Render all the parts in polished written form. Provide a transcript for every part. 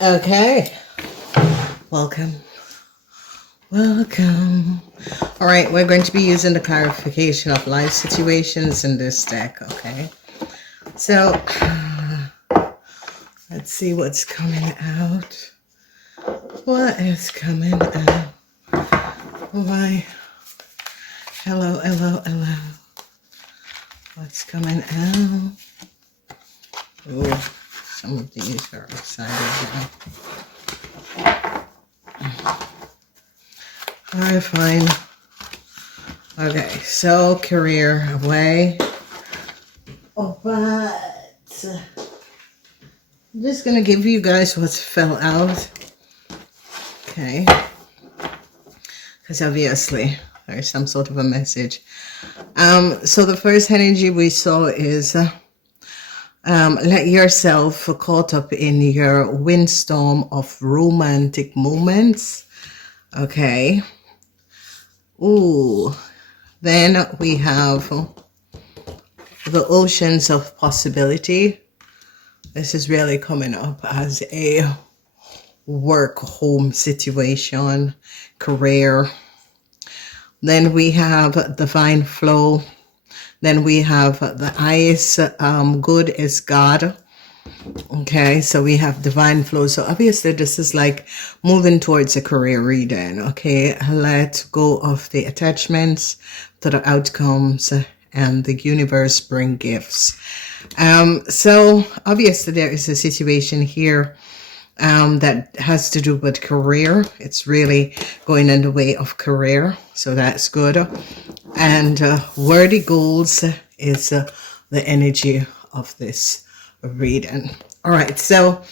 Okay, welcome. All right, we're going to be using the clarification of life situations in this deck, okay? So, let's see what's coming out. What is coming out? Oh my. Hello. What's coming out? Oh, some of these are excited now. All right, fine. Okay, so career away. Oh, but I'm just gonna give you guys what fell out. Okay, because obviously there's some sort of a message. So the first energy we saw is let yourself caught up in your windstorm of romantic moments. Okay. Ooh. Then we have the oceans of possibility. This is really coming up as a work home situation, career. Then we have divine flow. Then we have the highest good is God. Okay, so we have divine flow. So obviously this is like moving towards a career reading. Okay, let go of the attachments to the outcomes, and the universe bring gifts. So obviously there is a situation here that has to do with career. It's really going in the way of career, so that's good. And worthy goals is the energy of this reading. All right, so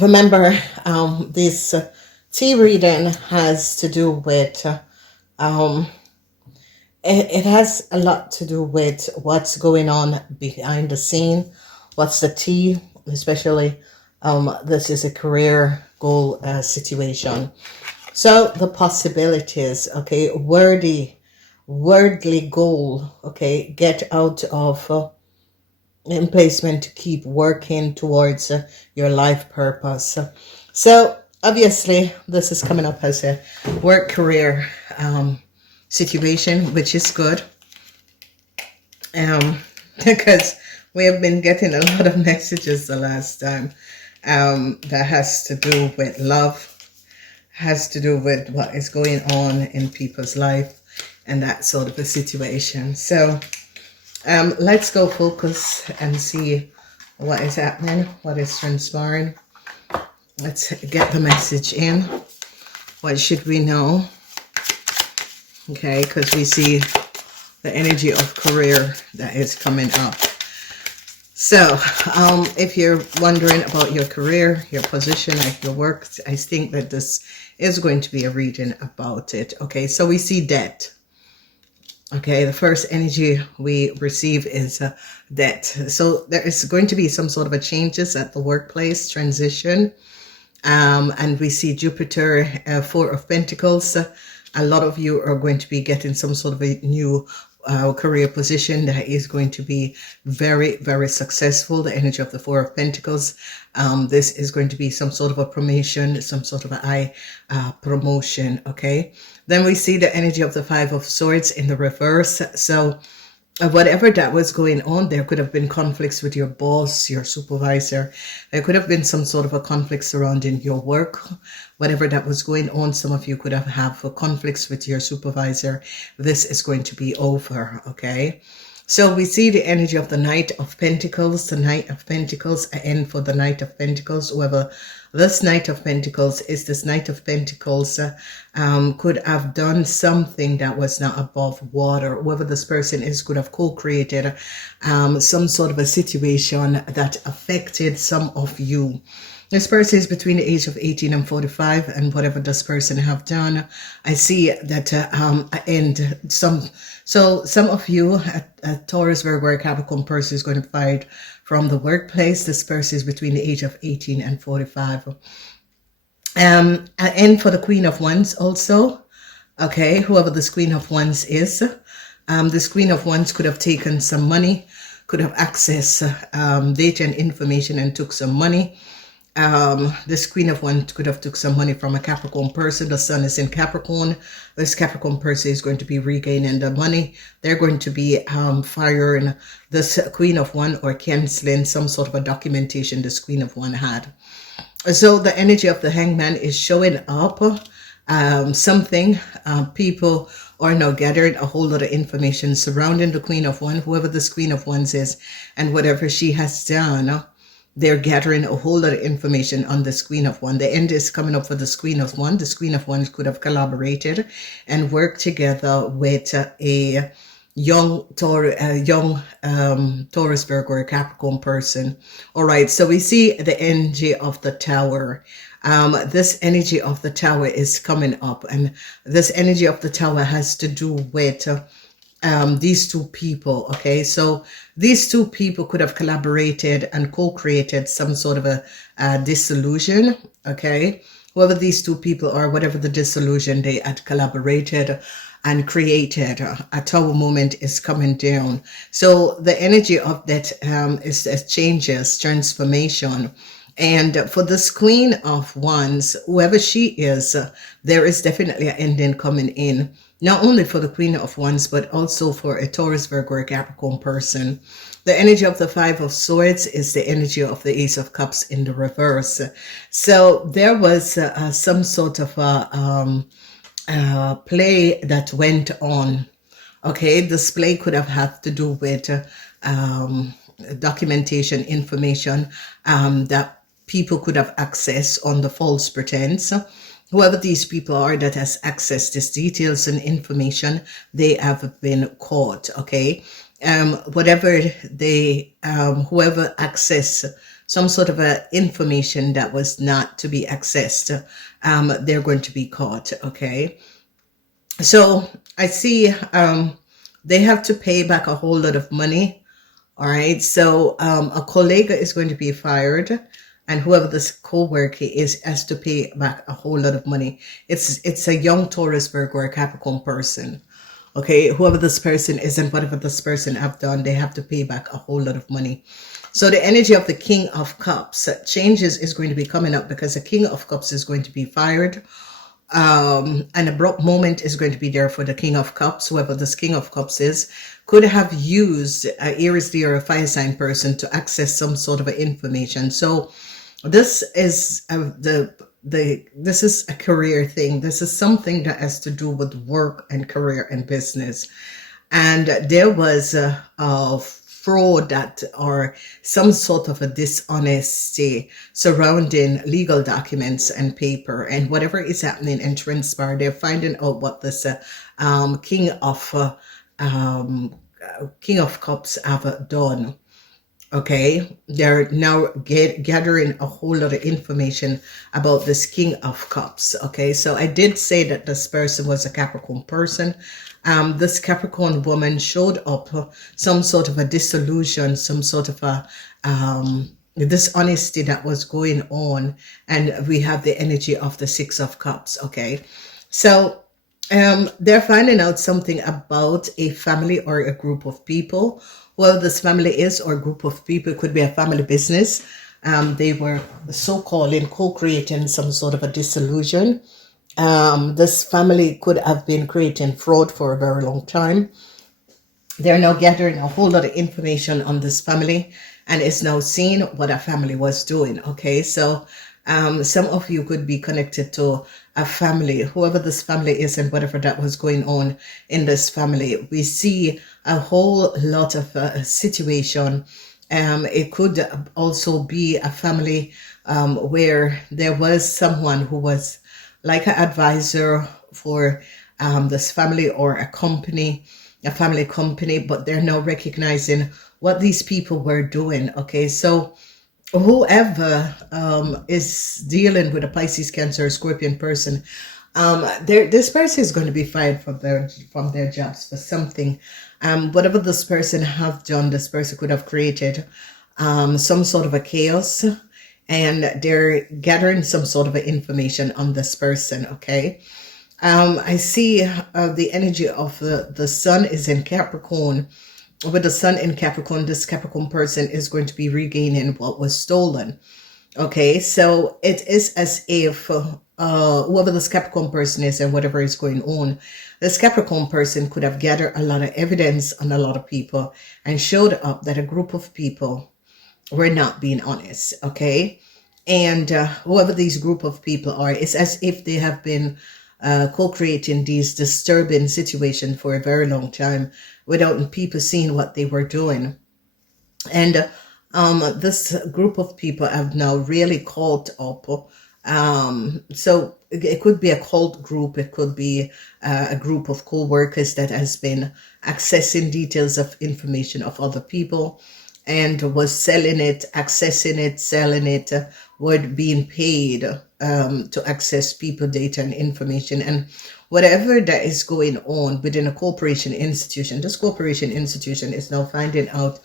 remember, this tea reading has to do with it has a lot to do with what's going on behind the scene. What's the tea, especially this is a career goal situation. So the possibilities, okay, worldly goal, okay, get out of emplacement to keep working towards your life purpose. So obviously this is coming up as a work career situation, which is good, because we have been getting a lot of messages the last time that has to do with love, has to do with what is going on in people's life and that sort of a situation. So let's go focus and see what is happening, what is transpiring. Let's get the message in. What should we know? Okay, because we see the energy of career that is coming up. So if you're wondering about your career, your position at your work, I think that this is going to be a reading about it. Okay, so we see debt. Okay, the first energy we receive is debt. So there is going to be some sort of a changes at the workplace, transition. And we see Jupiter, Four of Pentacles. A lot of you are going to be getting some sort of a new career position that is going to be very, very successful. The energy of the Four of Pentacles. This is going to be some sort of a promotion, some sort of a high promotion. Okay. Then we see the energy of the Five of Swords in the reverse. So whatever that was going on, there could have been conflicts with your boss, your supervisor. There could have been some sort of a conflict surrounding your work. Whatever that was going on, some of you could have conflicts with your supervisor. This is going to be over, okay? So we see the energy of the Knight of Pentacles, the Knight of Pentacles, and for the Knight of Pentacles, whoever this Knight of Pentacles is, this Knight of Pentacles could have done something that was not above water. Whoever this person is could have co-created some sort of a situation that affected some of you. This person is between the age of 18 and 45, and whatever this person have done, I see that some of you, a Taurus, Virgo, Capricorn person is going to fight from the workplace. This person is between the age of 18 and 45. And for the Queen of Wands also, okay, whoever this Queen of Wands is, this Queen of Wands could have taken some money, could have accessed data and information and took some money. This Queen of Wands could have took some money from a Capricorn person. The sun is in Capricorn. This Capricorn person is going to be regaining the money. They're going to be firing this Queen of Wands or canceling some sort of a documentation this Queen of Wands had. So the energy of the Hangman is showing up. People are now gathering a whole lot of information surrounding the Queen of Wands, whoever this Queen of Wands is, and whatever she has done. They're gathering a whole lot of information on this Queen of Wands. The end is coming up for this Queen of Wands. This Queen of Wands could have collaborated and worked together with a young Taurus, Virgo or Capricorn person. All right, so we see the energy of the Tower. This energy of the Tower is coming up, and this energy of the Tower has to do with these two people. Okay, so these two people could have collaborated and co-created some sort of a dissolution. Okay, whoever these two people are, whatever the dissolution, they had collaborated and created. A Tower moment is coming down. So the energy of that is changes, transformation. And for this Queen of Wands, whoever she is, there is definitely an ending coming in. Not only for the Queen of Wands, but also for a Taurus, Virgo, or Capricorn person. The energy of the Five of Swords is the energy of the Ace of Cups in the reverse. So there was some sort of a play that went on. Okay, this play could have had to do with documentation, information that people could have access on the false pretense. Whoever these people are that has access to details and information, they have been caught. Okay, whatever they, whoever access some sort of information that was not to be accessed, they're going to be caught. Okay, so I see they have to pay back a whole lot of money. All right, so a colleague is going to be fired, and whoever this co-worker is has to pay back a whole lot of money. It's a young Taurus, Virgo, or Capricorn person. Okay, whoever this person is and whatever this person have done, they have to pay back a whole lot of money. So the energy of the King of Cups changes is going to be coming up, because the King of Cups is going to be fired. An abrupt moment is going to be there for the King of Cups. Whoever this King of Cups is could have used Aries, Leo, or a fire sign person to access some sort of information. So this is this is a career thing. This is something that has to do with work and career and business. And there was a fraud that, or some sort of a dishonesty surrounding legal documents and paper, and whatever is happening and transpire, they're finding out what this King of Cups have done. Okay, they're now gathering a whole lot of information about this King of Cups. Okay, so I did say that this person was a Capricorn person. This Capricorn woman showed up some sort of a disillusion, some sort of a dishonesty that was going on, and we have the energy of the Six of Cups. Okay, so they're finding out something about a family or a group of people. Whoever this family is or group of people, it could be a family business. They were so-called co-creating some sort of a disillusion. This family could have been creating fraud for a very long time. They're now gathering a whole lot of information on this family, and it's now seeing what a family was doing. Okay, so some of you could be connected to a family, whoever this family is and whatever that was going on in this family. We see a whole lot of situation. It could also be a family where there was someone who was like an advisor for this family or a company, a family company, but they're now recognizing what these people were doing. Okay, so whoever is dealing with a Pisces, Cancer, Scorpion person, this person is going to be fired from their jobs for something. Whatever this person have done, this person could have created some sort of a chaos, and they're gathering some sort of information on this person. Okay, I see the energy of the sun is in Capricorn. With the sun in Capricorn, this Capricorn person is going to be regaining what was stolen. Okay, so it is as if whoever this Capricorn person is and whatever is going on, this Capricorn person could have gathered a lot of evidence on a lot of people and showed up that a group of people were not being honest. Okay, and whoever these group of people are, it's as if they have been co-creating these disturbing situations for a very long time without people seeing what they were doing. And this group of people have now really caught up. So it could be a cult group. It could be a group of co-workers that has been accessing details of information of other people and was selling it, accessing it, selling it, were being paid to access people data and information. And whatever that is going on within a corporation institution, this corporation institution is now finding out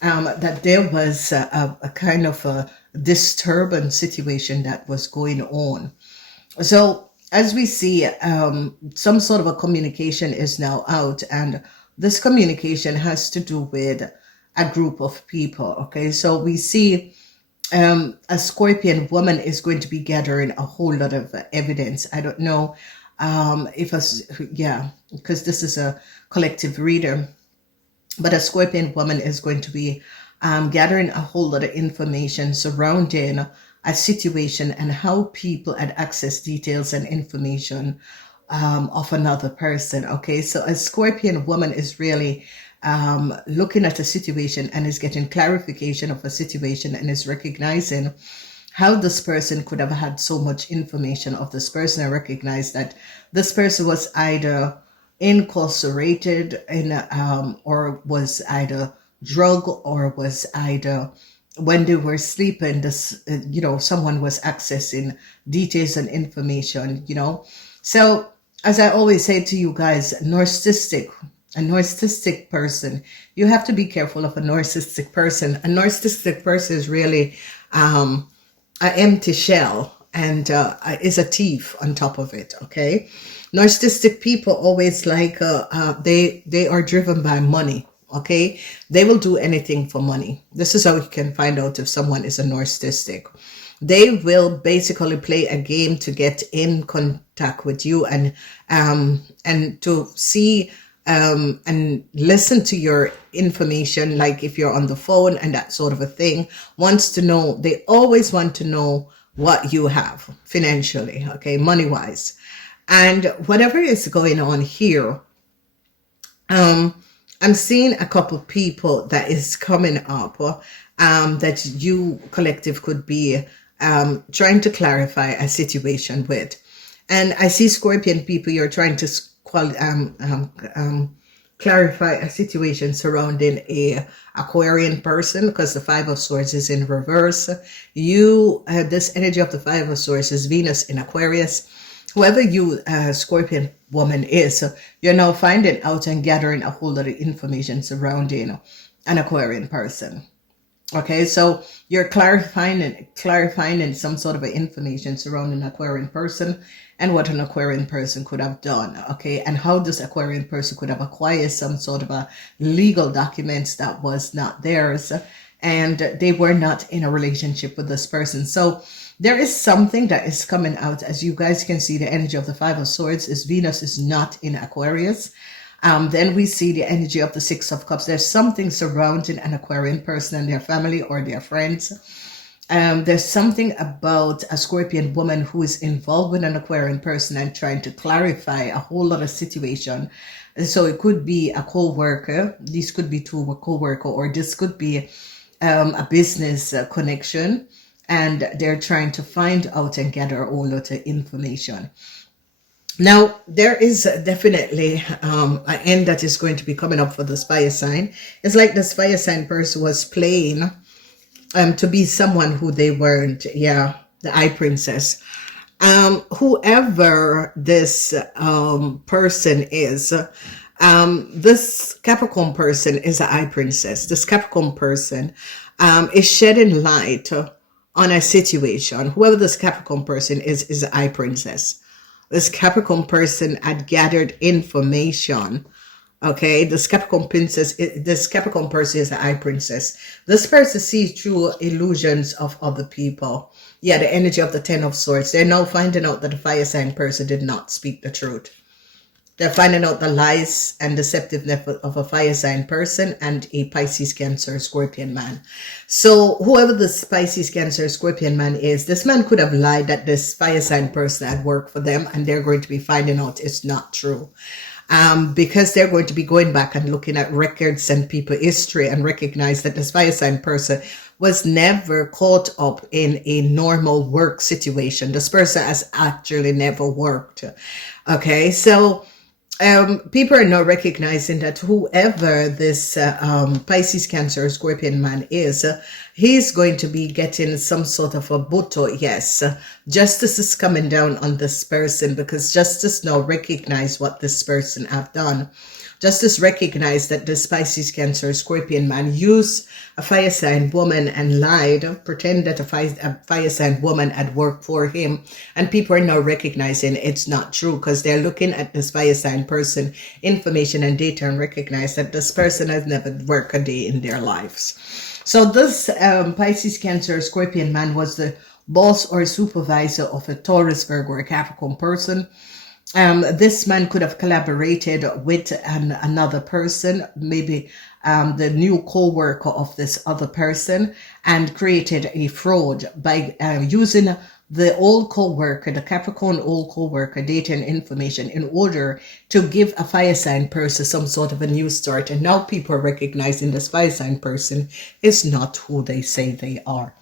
that there was a kind of a disturbance situation that was going on. So as we see, some sort of a communication is now out, and this communication has to do with a group of people. Okay, so we see a Scorpion woman is going to be gathering a whole lot of evidence. I don't know if because this is a collective reader. But a Scorpion woman is going to be gathering a whole lot of information surrounding a situation and how people had access details and information of another person. Okay, so a Scorpion woman is really looking at a situation and is getting clarification of a situation and is recognizing how this person could have had so much information of this person. I recognize that this person was either incarcerated in or was either drug, or was either when they were sleeping, this someone was accessing details and information, so as I always say to you guys, a narcissistic person, you have to be careful of a narcissistic person. A narcissistic person is really an empty shell and is a thief on top of it. Okay, narcissistic people always like they are driven by money. Okay, they will do anything for money. This is how you can find out if someone is a narcissistic. They will basically play a game to get in contact with you and to see and listen to your information, like if you're on the phone and that sort of a thing. Wants to know, they always want to know what you have financially, okay, money wise. And whatever is going on here, I'm seeing a couple people that is coming up that you collective could be trying to clarify a situation with. And I see Scorpion people, you're trying to clarify a situation surrounding a Aquarian person, because the Five of Swords is in reverse. You this energy of the Five of Swords is Venus in Aquarius. Whoever you Scorpion woman is, you're now finding out and gathering a whole lot of information surrounding an Aquarian person. Okay, so you're clarifying some sort of information surrounding an Aquarian person and what an Aquarian person could have done. Okay, and how this Aquarian person could have acquired some sort of a legal documents that was not theirs, and they were not in a relationship with this person. So there is something that is coming out. As you guys can see, the energy of the Five of Swords is Venus is not in Aquarius. Then we see the energy of the Six of Cups. There's something surrounding an Aquarian person and their family or their friends. There's something about a Scorpion woman who is involved with an Aquarian person and trying to clarify a whole lot of situation. So it could be a co-worker. These could be two co-worker, or this could be a business connection. And they're trying to find out and gather a whole lot of information. Now, there is definitely an end that is going to be coming up for this fire sign. It's like this fire sign person was playing to be someone who they weren't. Yeah, the Eye Princess. Whoever this person is, this Capricorn person is an Eye Princess. This Capricorn person is shedding light on a situation. Whoever this Capricorn person is an Eye Princess. This Capricorn person had gathered information Okay, this Capricorn princess, this Capricorn person is the eye princess. This person sees through illusions of other people. Yeah, the energy of the Ten of Swords. They're now finding out that the fire sign person did not speak the truth. They're finding out the lies and deceptiveness of a fire sign person and a Pisces, Cancer, Scorpion man. So whoever this Pisces, Cancer, Scorpion man is, this man could have lied that this fire sign person had worked for them, and they're going to be finding out it's not true. Because they're going to be going back and looking at records and people history and recognize that this fire sign person was never caught up in a normal work situation. This person has actually never worked. Okay, so people are now recognizing that whoever this Pisces, Cancer, Scorpion man is, he's going to be getting some sort of a butto. Yes, justice is coming down on this person, because justice now recognize what this person have done. Justice recognized that this Pisces, Cancer, Scorpion man used a fire sign woman and lied, pretend that a fire sign woman had worked for him. And people are now recognizing it's not true, because they're looking at this fire sign person information and data and recognize that this person has never worked a day in their lives. So this Pisces, Cancer, Scorpion man was the boss or supervisor of a Taurus, Virgo, or Capricorn person. This man could have collaborated with another person, maybe the new co-worker of this other person, and created a fraud by using the old co-worker, the Capricorn old co-worker, data and information in order to give a fire sign person some sort of a new start. And now people are recognizing this fire sign person is not who they say they are.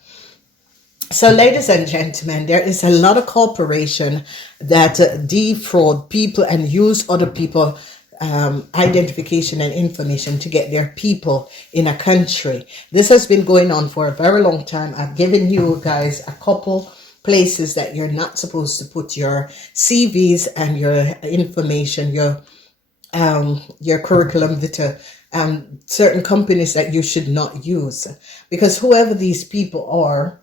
So, ladies and gentlemen, there is a lot of corporation that defraud people and use other people identification and information to get their people in a country. This has been going on for a very long time. I've given you guys a couple places that you're not supposed to put your CVs and your information, your curriculum vitae, certain companies that you should not use, because whoever these people are,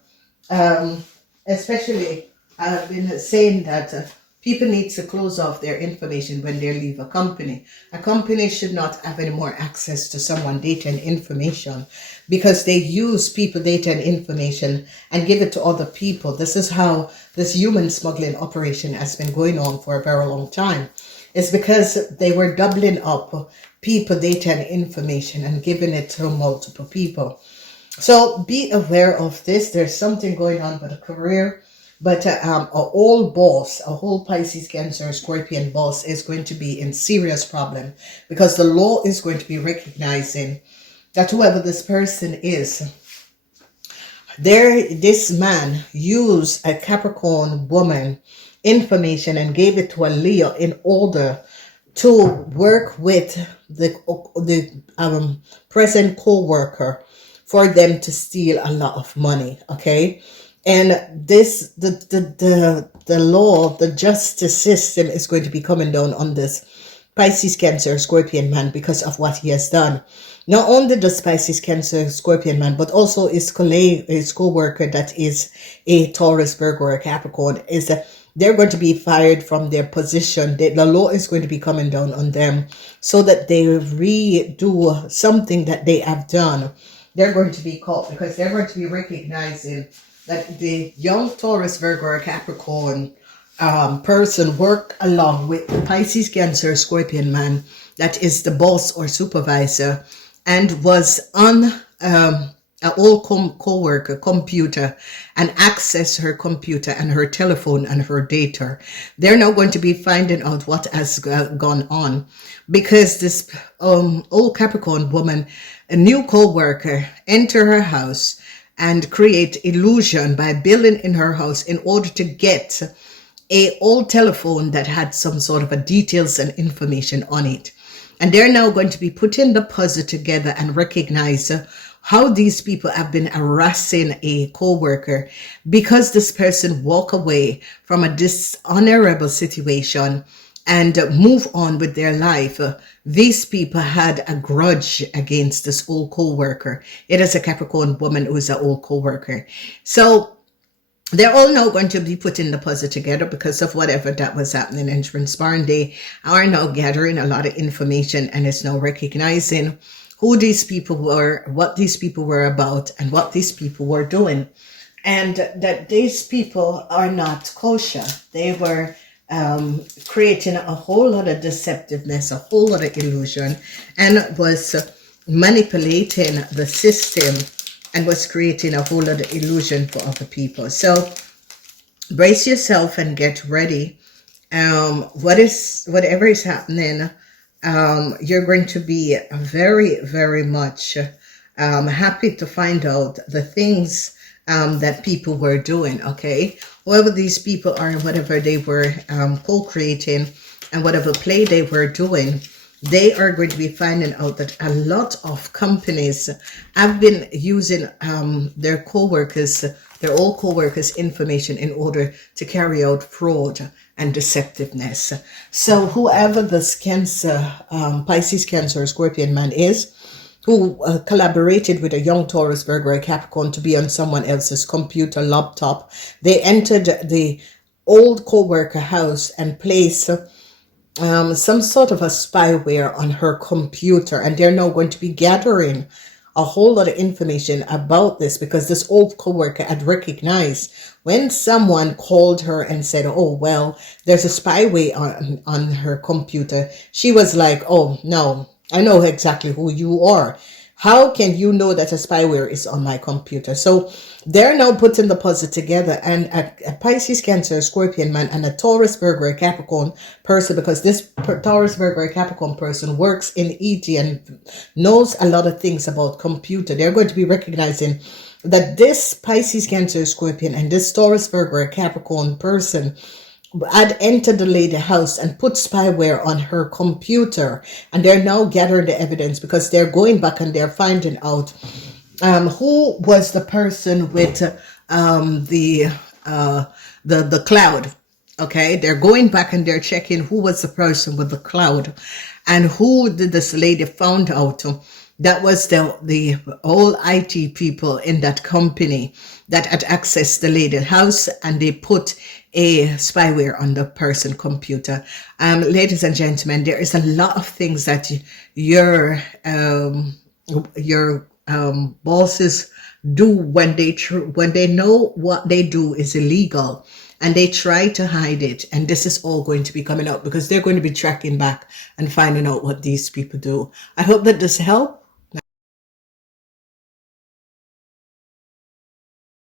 especially I've been saying that people need to close off their information when they leave a company. A company should not have any more access to someone's data and information, because they use people data and information and give it to other people. This is how this human smuggling operation has been going on for a very long time. It's because they were doubling up people data and information and giving it to multiple people. So be aware of this. There's something going on with a career, but a whole boss, a whole Pisces, Cancer, Scorpion boss is going to be in serious problem, because the law is going to be recognizing that whoever this person is, this man used a Capricorn woman information and gave it to a Leo in order to work with the present co-worker for them to steal a lot of money. Okay, and this the law, the justice system is going to be coming down on this Pisces, Cancer, Scorpion man because of what he has done. Not only the Pisces, Cancer, Scorpion man, but also his co-worker that is a Taurus, Virgo, or Capricorn, is that they're going to be fired from their position. The law is going to be coming down on them so that they redo something that they have done. They're going to be caught, because they're going to be recognizing that the young Taurus, Virgo, or Capricorn person worked along with the Pisces, Cancer, Scorpion man that is the boss or supervisor, and was on an old co-worker computer and access her computer and her telephone and her data. They're now going to be finding out what has gone on, because this old Capricorn woman, a new co-worker, enter her house and create illusion by building in her house in order to get a old telephone that had some sort of a details and information on it. And they're now going to be putting the puzzle together and recognize how these people have been harassing a co-worker, because this person walk away from a dishonorable situation and move on with their life. These people had a grudge against this old co-worker. It is a Capricorn woman who is an old co-worker. So they're all now going to be putting the puzzle together because of whatever that was happening in transparent. They are now gathering a lot of information, and it's now recognizing who these people were, what these people were about, and what these people were doing. And that these people are not kosher. They were creating a whole lot of deceptiveness, a whole lot of illusion, and was manipulating the system and was creating a whole lot of illusion for other people. So brace yourself and get ready. Whatever is happening, you're going to be very, very much happy to find out the things that people were doing, okay? Whoever these people are, whatever they were co-creating and whatever play they were doing, they are going to be finding out that a lot of companies have been using their co-workers, their old co-workers' information in order to carry out fraud and deceptiveness. So whoever this Cancer, Pisces, Cancer, Scorpion man is, who collaborated with a young Taurus, Virgo, or Capricorn to be on someone else's computer, laptop, they entered the old co-worker house and placed some sort of a spyware on her computer, and they're now going to be gathering a whole lot of information about this because this old co-worker had recognized when someone called her and said, oh, well, there's a spyware on her computer. She was like, oh, no, I know exactly who you are. How can you know that a spyware is on my computer? So they're now putting the puzzle together, and a Pisces, Cancer, Scorpion man, and a Taurus, Virgo, Capricorn person, because this Taurus, Virgo, Capricorn person works in ET and knows a lot of things about computer. They're going to be recognizing that this Pisces, Cancer, Scorpion, and this Taurus, Virgo, Capricorn person had entered the lady house and put spyware on her computer, and they're now gathering the evidence because they're going back and they're finding out who was the person with the cloud. Okay, they're going back and they're checking who was the person with the cloud, and who did this lady found out that was the all IT people in that company that had accessed the lady house, and they put a spyware on the person computer. Ladies and gentlemen, there is a lot of things that your bosses do when they know what they do is illegal, and they try to hide it. And this is all going to be coming out because they're going to be tracking back and finding out what these people do. I hope that this helped.